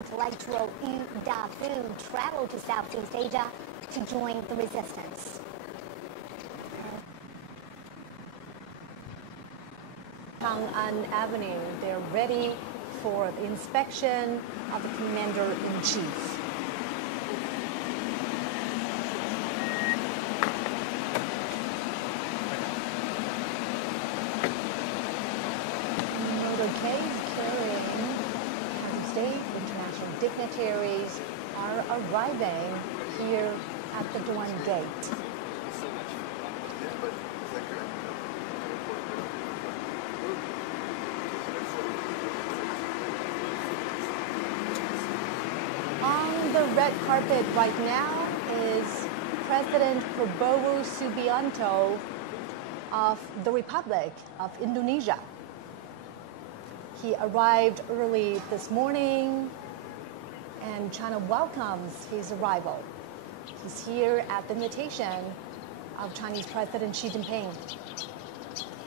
Intellectual Yu Dafu traveled to Southeast Asia to join the resistance. Chang'an Avenue, they're ready for the inspection of the Commander-in-Chief. Motorcades carrying state international dignitaries are arriving here at the Duan Gate. On the red carpet right now is Presiden Prabowo Subianto of the Republic of Indonesia. He arrived early this morning, and China welcomes his arrival. He's here at the invitation of Chinese President Xi Jinping.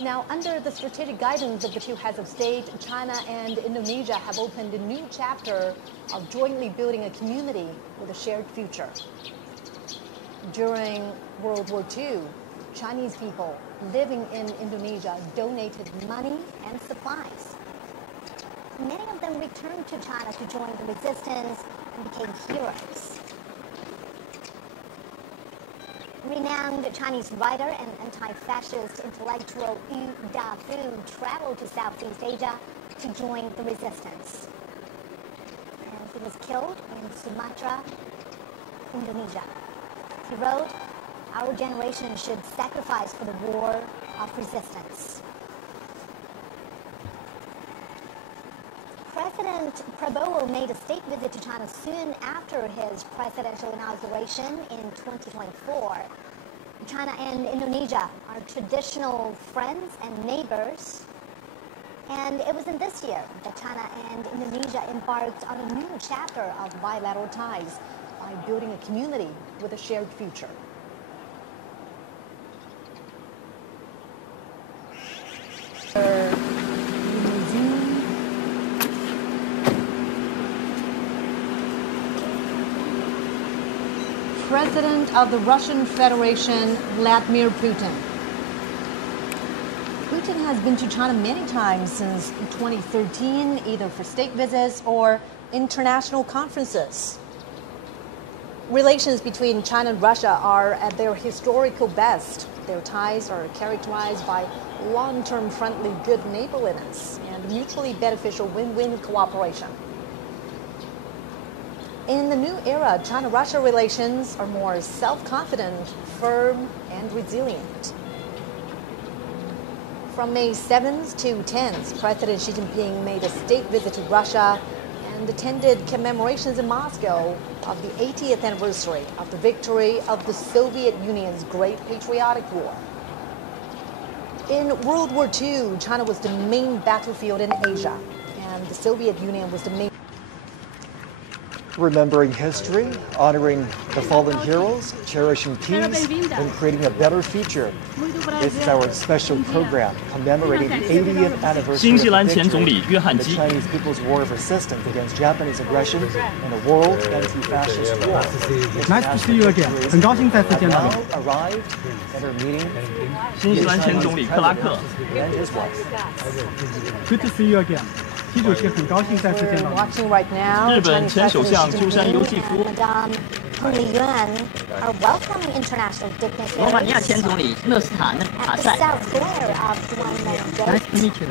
Now, under the strategic guidance of the two heads of state, China and Indonesia have opened a new chapter of jointly building a community with a shared future. During World War II, Chinese people living in Indonesia donated money and supplies. Many of them returned to China to join the resistance and became heroes. Renowned Chinese writer and anti-fascist intellectual Yu Dafu traveled to Southeast Asia to join the resistance. And he was killed in Sumatra, Indonesia. He wrote, "Our generation should sacrifice for the war of resistance." President Prabowo made a state visit to China soon after his presidential inauguration in 2024. China and Indonesia are traditional friends and neighbors. And it was in this year that China and Indonesia embarked on a new chapter of bilateral ties by building a community with a shared future. President of the Russian Federation, Vladimir Putin. Putin has been to China many times since 2013, either for state visits or international conferences. Relations between China and Russia are at their historical best. Their ties are characterized by long-term friendly good neighborliness and mutually beneficial win-win cooperation. In the new era, China-Russia relations are more self-confident, firm, and resilient. From May 7th to 10th, President Xi Jinping made a state visit to Russia and attended commemorations in Moscow of the 80th anniversary of the victory of the Soviet Union's Great Patriotic War. In World War II, China was the main battlefield in Asia, and the Soviet Union was the main. Remembering history, honoring the fallen heroes, cherishing peace, and creating a better future. This is our special program commemorating the 80th anniversary of the victory in the Chinese People's War of Resistance against Japanese aggression and a world anti-fascist war. Nice to see you again. 很高兴再次见到你。 Arrived at our meeting. 新西兰前总理克拉克。 And his wife. Good to see you again. 习主席很高兴再次见到你。 Watching right now, 日本前首相鸠山由纪夫。 Peng Liyuan are welcoming international 罗马尼亚 dignitaries 前总理勒斯塔纳 at 卡 the 塞。 south square of Tiananmen Nice Square. to meet you.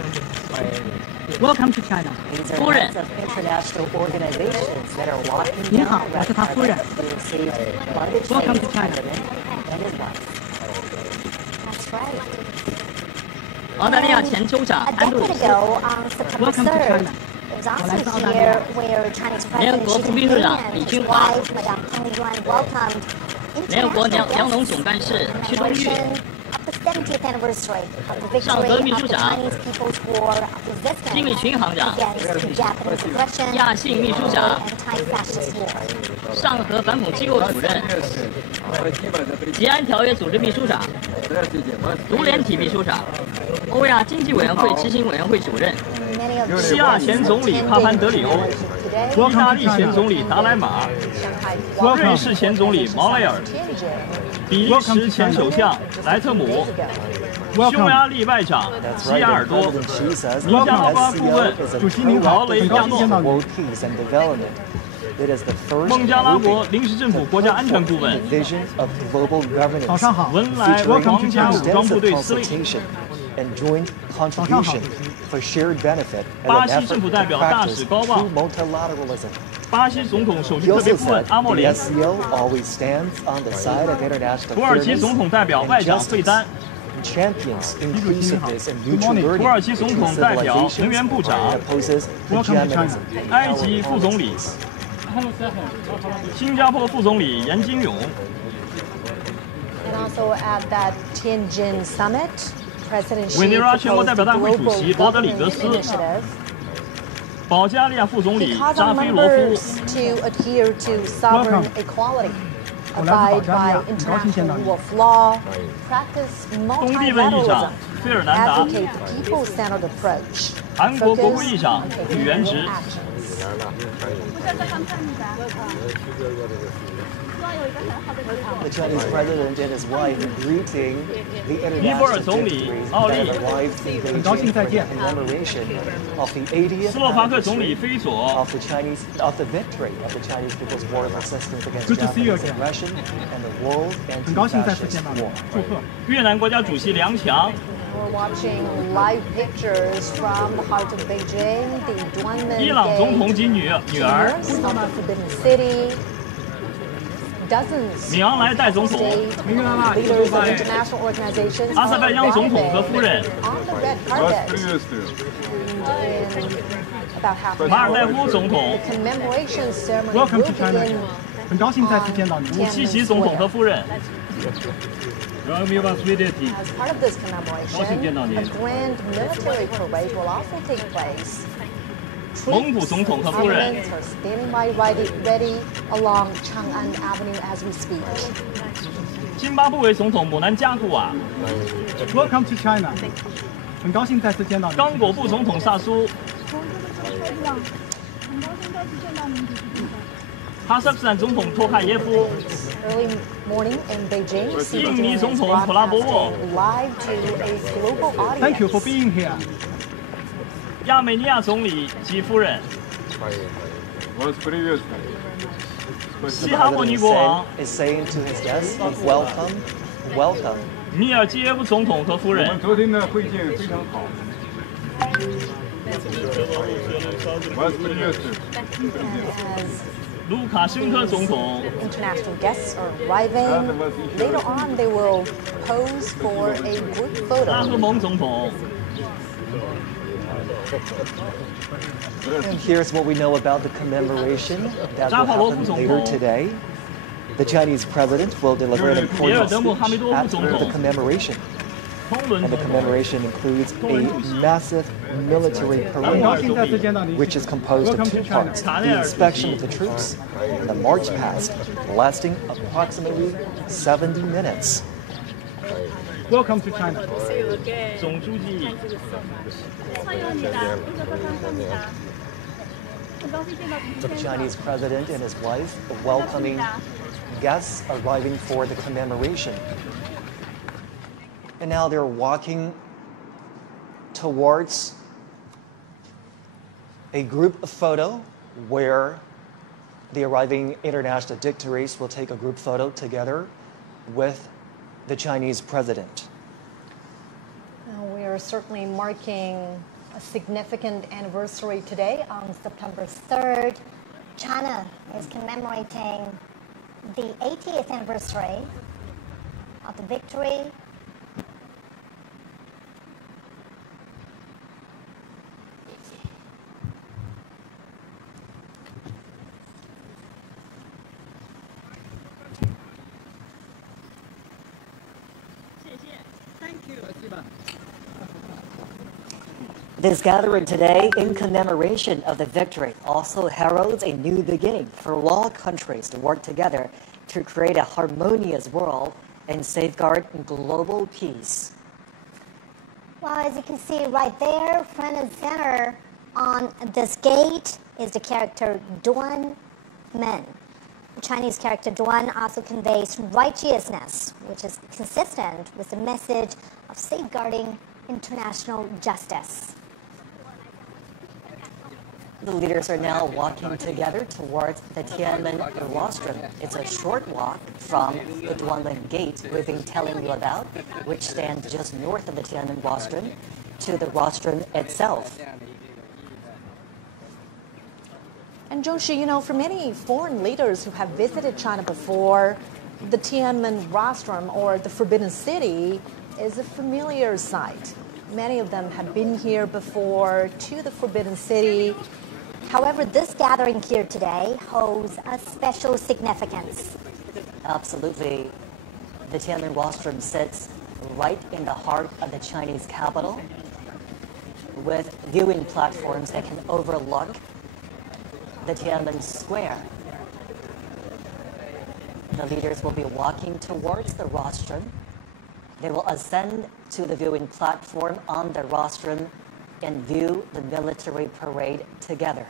Welcome to China. These are 夫人。 heads of international organizations that are walking 您 down 好，我是他夫人。 to receive one of the Welcome to Chinese China. president and his wife. That's right. 澳大利亚前州长 A 安德鲁 decade 斯。 ago, on September Welcome to 3rd, China. it was also here where Chinese President Xi 联合国副秘书 Jinping 长 and 李 his 军华。 wife, Madame Peng Liyuan, welcomed 联合国 international 粮农 guests 总干事 in 屈冬玉。 commemoration of the 70th anniversary of the 上 victory 合 of 秘书 the 长 Chinese People's War of 金宇 resistance 群行长。 against Japanese aggression 亚信秘书长。 and anti-fascist war. 上合反恐机构主任。吉安条约组织秘书长。独联体秘书长。欧亚经济委员会执行委员会主任。 Many of 西亚前总理帕潘德里欧。today. 意大利前总理达莱马， Shanghai 瑞士前总理毛雷尔， Tianjin 比利时前首相莱特姆， 匈牙利外长西亚尔多， 尼加拉瓜顾问劳雷亚诺， 孟加拉国临时政府国家安全顾问， 早上好，文莱皇家武装部队司令， 巴西政府代表大使高旺， 巴西总统首席特别顾问阿莫连， 土耳其总统代表外长费丹， 土耳其总统代表能源部长， 埃及副总理， 新加坡副总理严金勇。 And also at that Tianjin summit, President Xi 委内瑞拉全国 proposed 代表 a 大会主 global 席罗德里格 government 斯， initiative. 保加利亚副总 He 理 calls 扎 on 菲罗夫， members to adhere to sovereign equality, abide by international rule of law, practice 东帝汶议长 multilateralism, 费尔南达， advocate the people-centered approach, 韩国国 focus 会议长 on 宇元 taking 直， actions. The Chinese president and his wife greeting the 尼泊尔 international 总理 dignitaries 奥 that 利， arrived in 很高兴 Beijing 再 for 见。 commemoration of the 80th 斯洛伐克总理 anniversary 菲佐， of the victory of the Chinese People's War of resistance against Good to see you Japanese again. aggression and the world 很高兴再次 anti-fascist 见到你 war. ，祝贺。越南国家主席梁强， We're watching live pictures from the heart of Beijing, the Tiananmen 伊朗总统及女儿， of the Forbidden City. Dozens 米昂莱代总统， leaders of international organizations 阿塞拜疆总统和夫人， on the red carpet. In about half an 马尔代 hour, 夫总统， the commemoration ceremony Welcome will to China. begin 很高兴再次见到你。 武契奇总统和夫人， As part of this commemoration, a grand military parade will also take place. 蒙古总统和夫人， Armaments are standing by ready along Chang'an Avenue as we speak. 津巴布韦总统姆南加古瓦， Welcome to China. 很高兴再次见到你。刚果布总统萨苏， 哈萨克斯坦总统托卡耶夫， Early morning in Beijing, Xi 印尼 Jinping 总 is 统普拉博沃， broadcasting live to a global Thank you for audience. being here. 亚美尼亚总理及夫人， 西哈莫尼国王， is saying to his guests, welcome, welcome. 米尔基耶夫总统和夫人， 昨天的会见非常好。 As 卢卡申科总统， international guests are arriving, later on they will pose for a group 拉赫 photo. 蒙总统， And here's what we know about the commemoration that will happen later today. The Chinese president will deliver an important speech after the commemoration. 通伦 And the 总统， commemoration includes a massive military 很 parade, 高兴再次见到你。 which is composed of Welcome two to China. parts, the inspection of the troops and the march past, lasting approximately 70 minutes. Welcome to China. 总书记， The Chinese president and his wife welcoming guests arriving for the commemoration. And now they're walking towards a group photo where the arriving international dignitaries will take a group photo together with the Chinese president. We are certainly marking a significant anniversary today on September 3rd, China is commemorating the 80th anniversary of the victory This gathering today in commemoration of the victory also heralds a new beginning for all countries to work together to create a harmonious world and safeguard global peace. Well, as you can see right there, front and center on this gate, is the character Duan Men. The Chinese character Duan also conveys righteousness, which is consistent with the message of safeguarding international justice. The leaders are now walking together towards the Tiananmen rostrum. It's a short walk from the Duanmen Gate we've been telling you about, which stands just north of the Tiananmen rostrum, to the rostrum itself. And Joshi, you know, for many foreign leaders who have visited China before, the Tiananmen rostrum, or the Forbidden City, is a familiar sight. Many of them have been here before to the Forbidden City. However, this gathering here today holds a special significance. Absolutely. The Tiananmen rostrum sits right in the heart of the Chinese capital, with viewing platforms that can overlook the Tiananmen Square. The leaders will be walking towards the rostrum. They will ascend to the viewing platform on the rostrum and view the military parade together.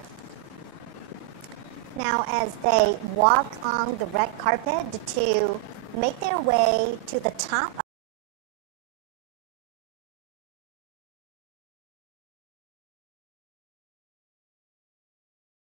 Now, as they walk on the red carpet to make their way to the top